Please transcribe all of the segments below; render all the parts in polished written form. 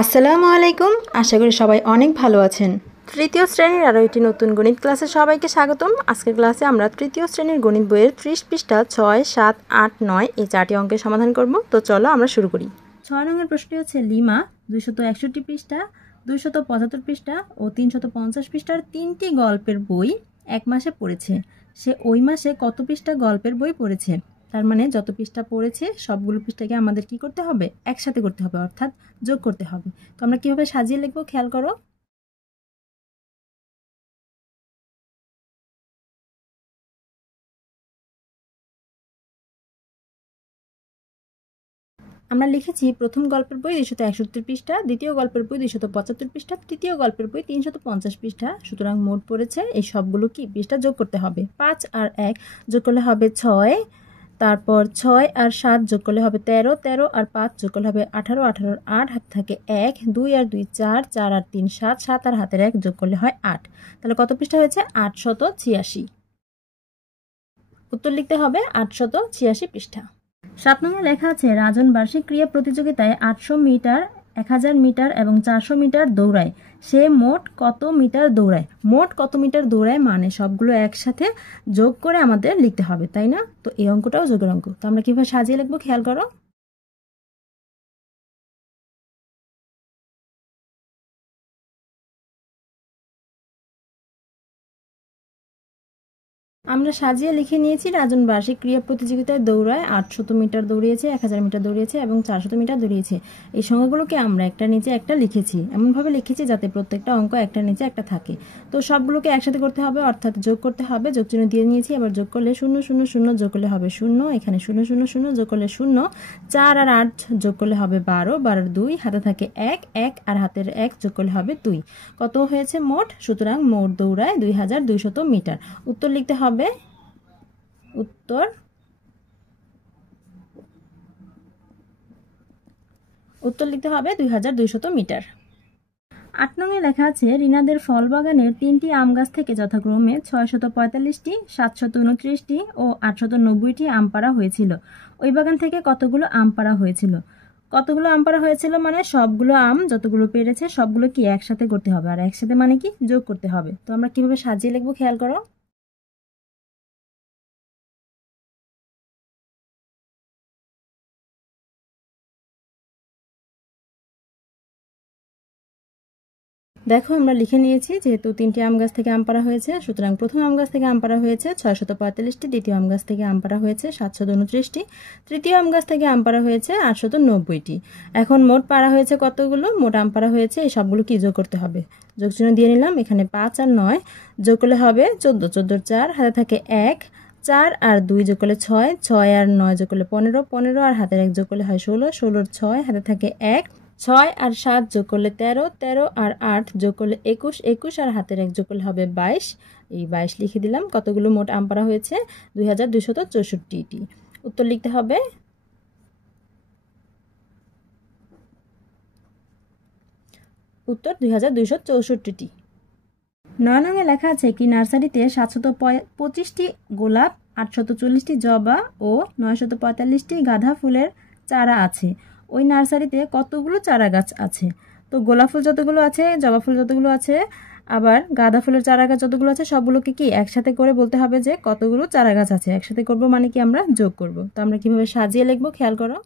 আসসালামু আলাইকুম। আশা করি সবাই অনেক ভালো আছেন। তৃতীয় শ্রেণীর আরও একটি নতুন গণিত ক্লাসে সবাইকে স্বাগতম। আজকের ক্লাসে আমরা তৃতীয় শ্রেণীর গণিত বইয়ের 30 পৃষ্ঠা 6, 7, 8, 9 এই 4টি অঙ্কের সমাধান করব। তো চলো আমরা শুরু করি। 6 নম্বর প্রশ্নটি হচ্ছে লিমা 261 পৃষ্ঠা, 275 পৃষ্ঠা ও 350 পৃষ্ঠার 3টি গল্পের বই এক মাসে পড়েছে। সে ওই মাসে কত পৃষ্ঠা গল্পের বই পড়েছে? তার মানে যত পৃষ্ঠা পড়েছে সবগুলো পৃষ্ঠাকে আমাদের কি করতে হবে? একসাথে করতে হবে, অর্থাৎ যোগ করতে হবে। তো আমরা কিভাবে সাজিয়ে লিখবো খেয়াল করো। আমরা লিখেছি প্রথম গল্পের বই 261 পৃষ্ঠা, দ্বিতীয় গল্পের বই 275 পৃষ্ঠা, তৃতীয় গল্পের বই 350 পৃষ্ঠা। সুতরাং মোট পড়েছে এই সবগুলো কি পৃষ্ঠা যোগ করতে হবে। 5 আর 1 যোগ করলে হবে 6, তারপর 6 আর 7 যোগ করলে হবে 13, 13 আর 5 যোগ করলে হবে 18, 18 আর 8 হাত থাকে 1, 2 আর 2 4, 4 আর 3 7, 7 আর হাতের 1 যোগ করলে হয় 8। তাহলে কত পৃষ্ঠা হয়েছে? 886। উত্তর লিখতে হবে 886 পৃষ্ঠা। 7 নম্বরে লেখা আছে রাজন বার্ষিক ক্রীড়া প্রতিযোগিতায় 800 মিটার, 1000 মিটার এবং 400 মিটার দৌড়ায়। সে মোট কত মিটার দৌড়ায়? মোট কত মিটার দৌড়ায় মানে সবগুলো একসাথে যোগ করে আমাদের লিখতে হবে, তাই না? তো এই অঙ্কটাও যোগের অঙ্ক। তো আমরা কিভাবে সাজিয়ে লিখবো খেয়াল করো। আমরা সাজিয়ে লিখে নিয়েছি রাজন বার্ষিক ক্রীড়া প্রতিযোগিতায় দৌড়ায় 800 মিটার দৌড়িয়েছে, 1000 মিটার দৌড়িয়েছে এবং 400 মিটার দৌড়িয়েছে। এই সংখ্যাগুলোকে আমরা একটা নিচে একটা লিখেছি, এমনভাবে লিখেছি যাতে প্রত্যেকটা অঙ্ক একটা নিচে একটা থাকে। তো সবগুলোকে একসাথে করতে হবে, অর্থাৎ যোগ করতে হবে। যোগ চিহ্ন দিয়ে নিয়েছি। আবার যোগ করলে 0 0 0 যোগ করলে হবে 0, এখানে 0 0 0 যোগ করলে 0, 4 আর 8 যোগ করলে হবে 12, 12 আর 2 হাতে থাকে 1, 1 আর হাতের 1 যোগ করলে হবে 2। কত হয়েছে মোট? সুতরাং মোট দৌড়ায় 2200 মিটার। উত্তর লিখতে হবে উত্তর লিখতে হবে 2200 মিটার। 8 নং এ লেখা আছে রিনাদের ফল বাগানের 3টি আম গাছ থেকে যথাক্রমে 645টি, 729টি ও 890টি আম পাড়া হয়েছিল। ওই বাগান থেকে কতগুলো আম পাড়া হয়েছিল? কতগুলো আম পাড়া হয়েছিল মানে সবগুলো আম যতগুলো পেরেছে সবগুলো কি একসাথে করতে হবে, আর একসাথে মানে কি যোগ করতে হবে। তো আমরা কিভাবে সাজিয়ে লিখবো খেয়াল করো। দেখো আমরা লিখে নিয়েছি, যেহেতু 3টি আম গাছ থেকে আম পাড়া হয়েছে, সুতরাং প্রথম আম গাছ থেকে আম পাড়া হয়েছে 645টি, দ্বিতীয় আম গাছ থেকে আম পাড়া হয়েছে 729টি, তৃতীয় আম গাছ থেকে আম পাড়া হয়েছে 890টি। এখন মোট পাড়া হয়েছে কতগুলো? মোট আম পাড়া হয়েছে এই সবগুলো কি যোগ করতে হবে। যোগ চিহ্ন দিয়ে নিলাম। এখানে 5 আর 9 যোগ করলে হবে 14, 14 আর 4 হাতে থাকে 1, 4 আর 2 যোগ করলে 6, 6 আর 9 যোগ করলে 15, 15 আর হাতের 1 যোগ করলে হয় 16, 16 আর 6 হাতে থাকে 1, 6 আর 7 যোগ করলে 13, 13 আর 8 যোগ করলে 21, 21 আর হাতের 1 যোগ করলে হবে 22। এই 22 লিখে দিলাম। কতগুলো মোট আম পাড়া হয়েছে? 2264টি। উত্তর লিখতে হবে উত্তর 2264টি। 9 নং এ লেখা আছে কি নার্সারিতে 725টি গোলাপ, 840টি জবা ও 945টি গাঁদা ফুলের চারা আছে। ওই নার্সারিতে কতগুলো চারা গাছ আছে? তো গোলাপ ফুল যতগুলো আছে, জবা ফুল যতগুলো আছে, আবার গাঁদা ফুলের চারা গাছ যতগুলো আছে সবগুলোকে কি একসাথে করে বলতে হবে যে কতগুলো চারা গাছ আছে। একসাথে করব মানে কি আমরা যোগ করব। তো আমরা কিভাবে সাজিয়ে লিখবো খেয়াল করো।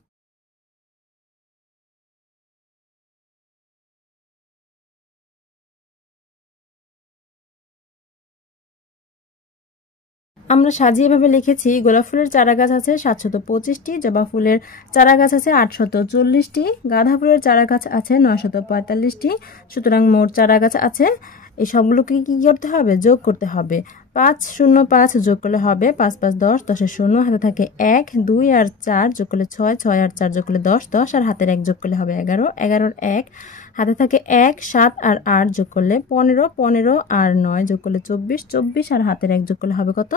আমরা সাজিয়ে ভাবে লিখেছি গোলাপ ফুলের চারা গাছ আছে 725টি, জবা ফুলের চারা গাছ আছে 840টি, গাঁদা ফুলের চারা গাছ আছে 945টি। সুতরাং মোট চারা গাছ আছে। এই সবগুলোকে কি করতে হবে? যোগ করতে হবে। 5 0 5 যোগ করলে হবে 5 5 10, 10 এর 0 হাতে থাকে 1, 2 আর 4 যোগ করলে 6, 6 আর 4 যোগ করলে 10, 10 আর হাতের 1 যোগ করলে হবে 11, 11 আর 1 হাতে থাকে 1, 7 আর 8 যোগ করলে 15, 15 আর 9 যোগ করলে 24, 24 আর হাতের 1 যোগ করলে হবে কত?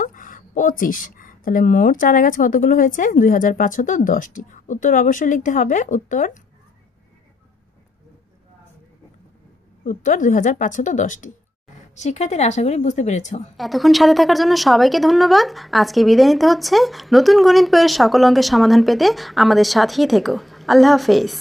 25। তাহলে মোট চারা গাছ কতগুলো হয়েছে? 2510টি। উত্তর অবশ্যই লিখতে হবে উত্তর 2510টি। শিক্ষার্থীরা আশা করি বুঝতে পেরেছ। এতক্ষণ সাথে থাকার জন্য সবাইকে ধন্যবাদ। আজকে বিদায় নিতে হচ্ছে। নতুন গণিত বইয়ের সকল অঙ্কের সমাধান পেতে আমাদের সাথেই থেকো। আল্লাহ হাফেজ।